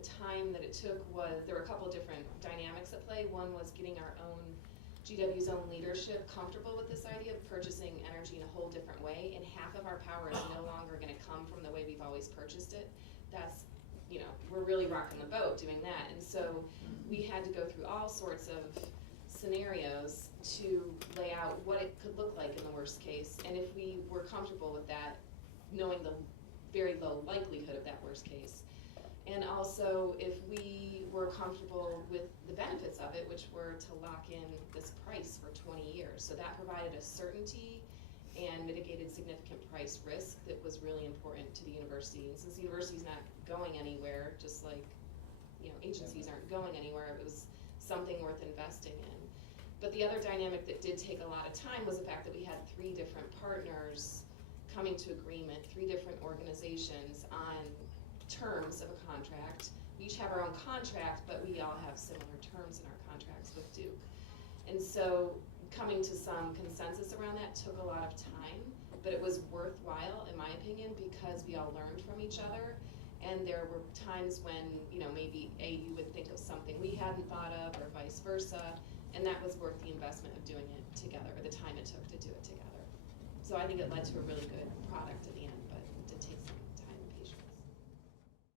the time that it took was, there were a couple of different dynamics at play. One was getting our own, GW's own leadership comfortable with this idea of purchasing energy in a whole different way, and half of our power is no longer gonna come from the way we've always purchased it. That's, you know, we're really rocking the boat doing that. And so we had to go through all sorts of scenarios to lay out what it could look like in the worst case. And if we were comfortable with that, knowing the very low likelihood of that worst case. And also if we were comfortable with the benefits of it, which were to lock in this price for 20 years. So that provided a certainty and mitigated significant price risk that was really important to the university. And since the university's not going anywhere, just like, you know, agencies aren't going anywhere, it was something worth investing in. But the other dynamic that did take a lot of time was the fact that we had 3 different partners coming to agreement, 3 different organizations on terms of a contract. We each have our own contract, but we all have similar terms in our contracts with Duke. And so coming to some consensus around that took a lot of time, but it was worthwhile, in my opinion, because we all learned from each other. And there were times when, you know, maybe you would think of something we hadn't thought of, or vice versa, and that was worth the investment of doing it together, or the time it took to do it together. So I think it led to a really good product at the end.